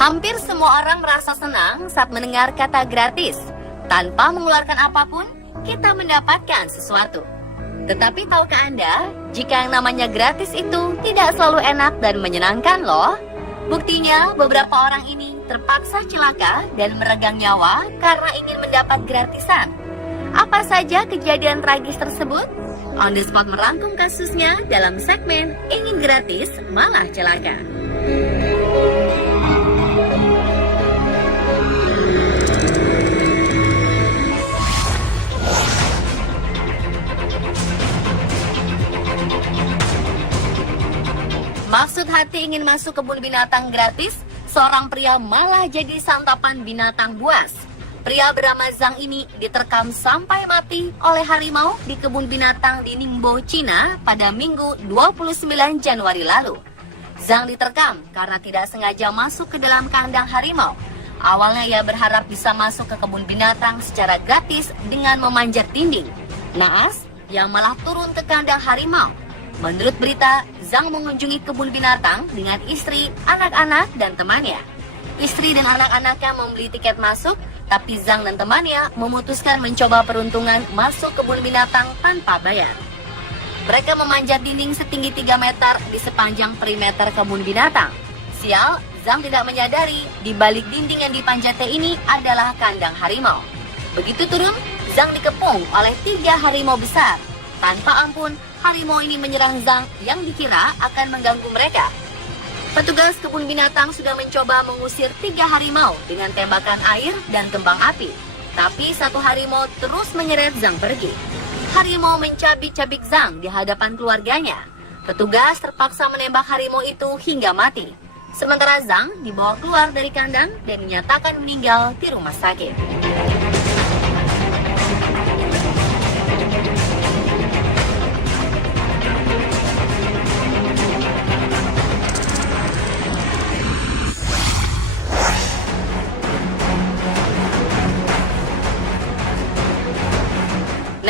Hampir semua orang merasa senang saat mendengar kata gratis. Tanpa mengeluarkan apapun, kita mendapatkan sesuatu. Tetapi tahukah Anda, jika yang namanya gratis itu tidak selalu enak dan menyenangkan loh. Buktinya, beberapa orang ini terpaksa celaka dan meregang nyawa karena ingin mendapat gratisan. Apa saja kejadian tragis tersebut? On the Spot merangkum kasusnya dalam segmen Ingin Gratis Malah Celaka. Maksud hati ingin masuk kebun binatang gratis, seorang pria malah jadi santapan binatang buas. Pria bernama Zhang ini diterkam sampai mati oleh harimau di kebun binatang di Ningbo, Cina pada Minggu 29 Januari lalu. Zhang diterkam karena tidak sengaja masuk ke dalam kandang harimau. Awalnya ia berharap bisa masuk ke kebun binatang secara gratis dengan memanjat dinding. Naas, ia malah turun ke kandang harimau. Menurut berita, Zhang mengunjungi kebun binatang dengan istri, anak-anak, dan temannya. Istri dan anak-anaknya membeli tiket masuk, tapi Zhang dan temannya memutuskan mencoba peruntungan masuk kebun binatang tanpa bayar. Mereka memanjat dinding setinggi 3 meter di sepanjang perimeter kebun binatang. Sial, Zhang tidak menyadari di balik dinding yang dipanjatnya ini adalah kandang harimau. Begitu turun, Zhang dikepung oleh 3 harimau besar. Tanpa ampun, harimau ini menyerang Zhang yang dikira akan mengganggu mereka. Petugas kebun binatang sudah mencoba mengusir 3 harimau dengan tembakan air dan kembang api. Tapi 1 harimau terus menyeret Zhang pergi. Harimau mencabik-cabik Zhang di hadapan keluarganya. Petugas terpaksa menembak harimau itu hingga mati. Sementara Zhang dibawa keluar dari kandang dan dinyatakan meninggal di rumah sakit.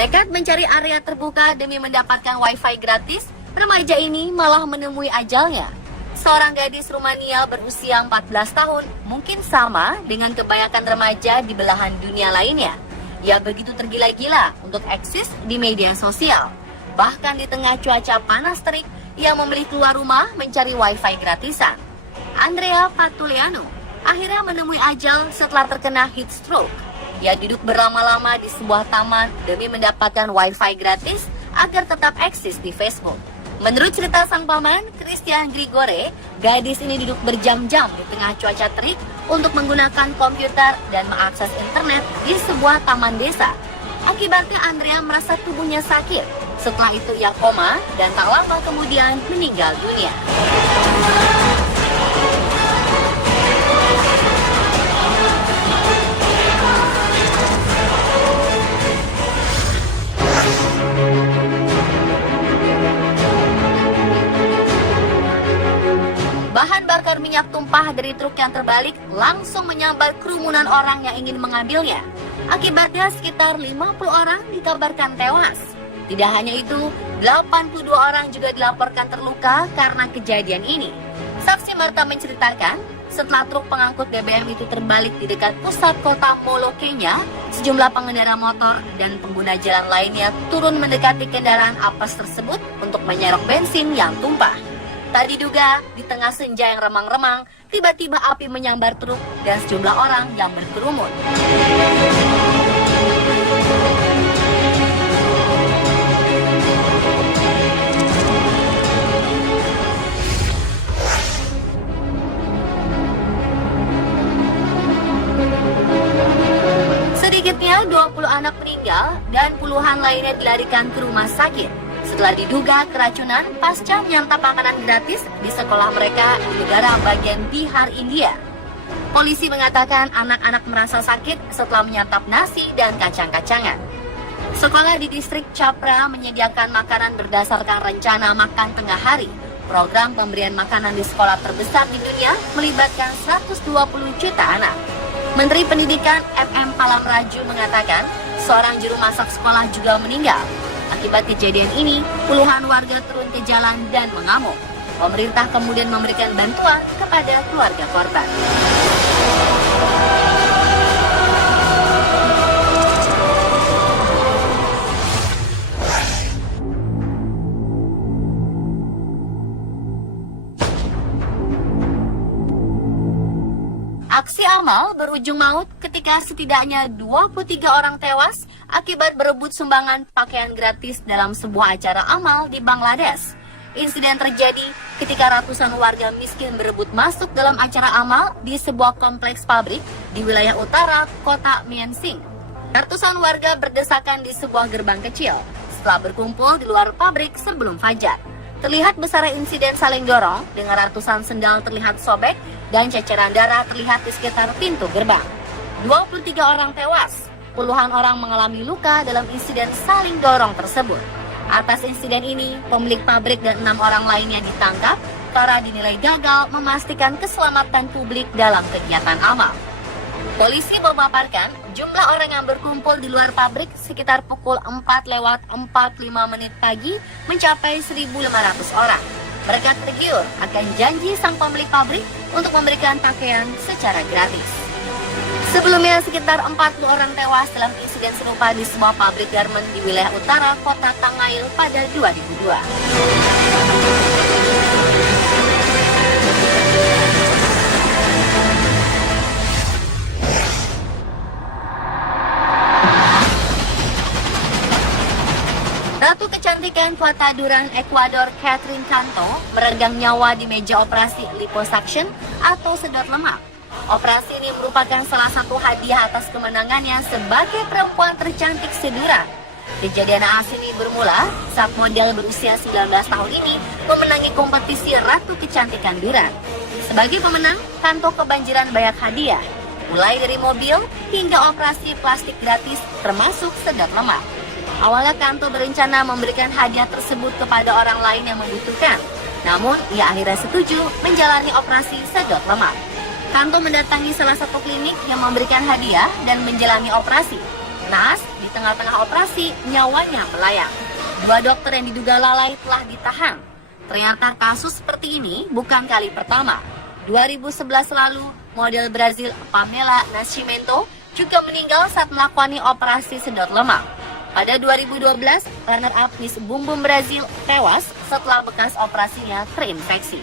Nekat mencari area terbuka demi mendapatkan wifi gratis, remaja ini malah menemui ajalnya. Seorang gadis Rumania berusia 14 tahun mungkin sama dengan kebanyakan remaja di belahan dunia lainnya. Ia begitu tergila-gila untuk eksis di media sosial. Bahkan di tengah cuaca panas terik, ia memilih keluar rumah mencari wifi gratisan. Andrea Patuliano akhirnya menemui ajal setelah terkena heat stroke. Ia duduk berlama-lama di sebuah taman demi mendapatkan wifi gratis agar tetap eksis di Facebook. Menurut cerita sang paman, Christian Grigore, gadis ini duduk berjam-jam di tengah cuaca terik untuk menggunakan komputer dan mengakses internet di sebuah taman desa. Akibatnya Andrea merasa tubuhnya sakit. Setelah itu ia koma dan tak lama kemudian meninggal dunia. Bahan bakar minyak tumpah dari truk yang terbalik langsung menyambar kerumunan orang yang ingin mengambilnya. Akibatnya sekitar 50 orang dikabarkan tewas. Tidak hanya itu, 82 orang juga dilaporkan terluka karena kejadian ini. Saksi mata menceritakan, setelah truk pengangkut BBM itu terbalik di dekat pusat kota Molo, Kenya, sejumlah pengendara motor dan pengguna jalan lainnya turun mendekati kendaraan apes tersebut untuk menyerok bensin yang tumpah. Tak diduga, di tengah senja yang remang-remang, tiba-tiba api menyambar truk dan sejumlah orang yang berkerumun. Sedikitnya 20 anak meninggal dan puluhan lainnya dilarikan ke rumah sakit setelah diduga keracunan pasca menyantap makanan gratis di sekolah mereka di negara bagian Bihar, India. Polisi mengatakan anak-anak merasa sakit setelah menyantap nasi dan kacang-kacangan. Sekolah di distrik Chapra menyediakan makanan berdasarkan rencana makan tengah hari. Program pemberian makanan di sekolah terbesar di dunia melibatkan 120 juta anak. Menteri Pendidikan MM Palamraju mengatakan seorang juru masak sekolah juga meninggal. Akibat kejadian ini, puluhan warga turun ke jalan dan mengamuk. Pemerintah kemudian memberikan bantuan kepada keluarga korban. Aksi amal berujung maut ketika setidaknya 23 orang tewas akibat berebut sumbangan pakaian gratis dalam sebuah acara amal di Bangladesh. Insiden terjadi ketika ratusan warga miskin berebut masuk dalam acara amal di sebuah kompleks pabrik di wilayah utara kota Mien Sing. Ratusan warga berdesakan di sebuah gerbang kecil setelah berkumpul di luar pabrik sebelum fajar. Terlihat besar insiden saling dorong dengan ratusan sendal terlihat sobek dan ceceran darah terlihat di sekitar pintu gerbang. 23 orang tewas, puluhan orang mengalami luka dalam insiden saling dorong tersebut. Atas insiden ini, pemilik pabrik dan 6 orang lainnya ditangkap karena dinilai gagal memastikan keselamatan publik dalam kegiatan amal. Polisi memaparkan jumlah orang yang berkumpul di luar pabrik sekitar pukul 4:45 pagi mencapai 1.500 orang. Mereka tergiur akan janji sang pemilik pabrik untuk memberikan pakaian secara gratis. Sebelumnya sekitar 40 orang tewas dalam insiden serupa di sebuah pabrik garmen di wilayah utara kota Tangail pada 2002. Ratu kecantikan kota Duran, Ekuador, Catherine Canto meregang nyawa di meja operasi liposuction atau sedot lemak. Operasi ini merupakan salah satu hadiah atas kemenangannya sebagai perempuan tercantik seduran. Kejadian naas ini bermula saat model berusia 19 tahun ini memenangi kompetisi Ratu Kecantikan Duran. Sebagai pemenang, Canto kebanjiran banyak hadiah, mulai dari mobil hingga operasi plastik gratis termasuk sedot lemak. Awalnya Canto berencana memberikan hadiah tersebut kepada orang lain yang membutuhkan. Namun, ia akhirnya setuju menjalani operasi sedot lemak. Canto mendatangi salah satu klinik yang memberikan hadiah dan menjalani operasi. Naas, di tengah-tengah operasi, nyawanya melayang. 2 dokter yang diduga lalai telah ditahan. Ternyata kasus seperti ini bukan kali pertama. 2011 lalu, model Brazil Pamela Nascimento juga meninggal saat melakukan operasi sedot lemak. Pada 2012, runner-up Miss Bum Bum Brazil tewas setelah bekas operasinya terinfeksi.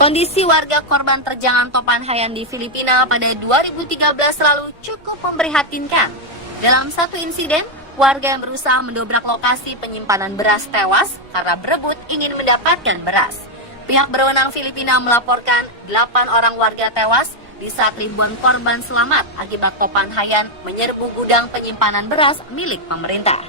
Kondisi warga korban terjangan topan Haiyan di Filipina pada 2013 lalu cukup memprihatinkan. Dalam satu insiden, warga yang berusaha mendobrak lokasi penyimpanan beras tewas karena berebut ingin mendapatkan beras. Pihak berwenang Filipina melaporkan 8 orang warga tewas di saat ribuan korban selamat akibat topan Haiyan menyerbu gudang penyimpanan beras milik pemerintah.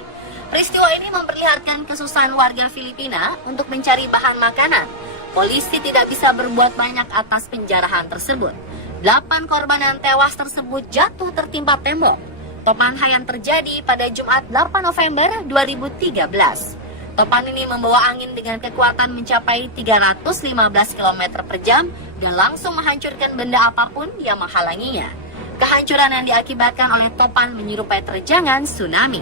Peristiwa ini memperlihatkan kesusahan warga Filipina untuk mencari bahan makanan. Polisi tidak bisa berbuat banyak atas penjarahan tersebut. 8 korban yang tewas tersebut jatuh tertimpa tembok. Topan Haiyan terjadi pada Jumat 8 November 2013. Topan ini membawa angin dengan kekuatan mencapai 315 km per jam dan langsung menghancurkan benda apapun yang menghalanginya. Kehancuran yang diakibatkan oleh topan menyerupai terjangan tsunami.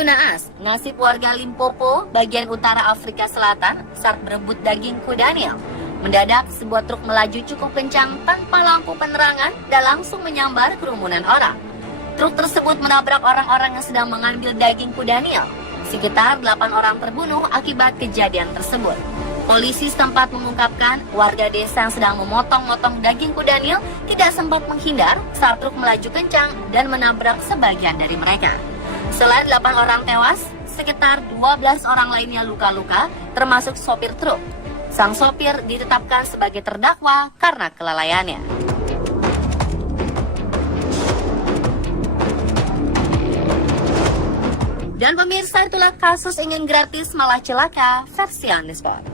Naas, nasib warga Limpopo, bagian utara Afrika Selatan saat berebut daging kudanil. Mendadak, sebuah truk melaju cukup kencang tanpa lampu penerangan dan langsung menyambar kerumunan orang. Truk tersebut menabrak orang-orang yang sedang mengambil daging kudanil. Sekitar 8 orang terbunuh akibat kejadian tersebut. Polisi setempat mengungkapkan warga desa yang sedang memotong-motong daging kudanil tidak sempat menghindar saat truk melaju kencang dan menabrak sebagian dari mereka. Selain 8 orang tewas, sekitar 12 orang lainnya luka-luka, termasuk sopir truk. Sang sopir ditetapkan sebagai terdakwa karena kelalaiannya. Dan pemirsa, itulah kasus ingin gratis malah celaka versi Undispot.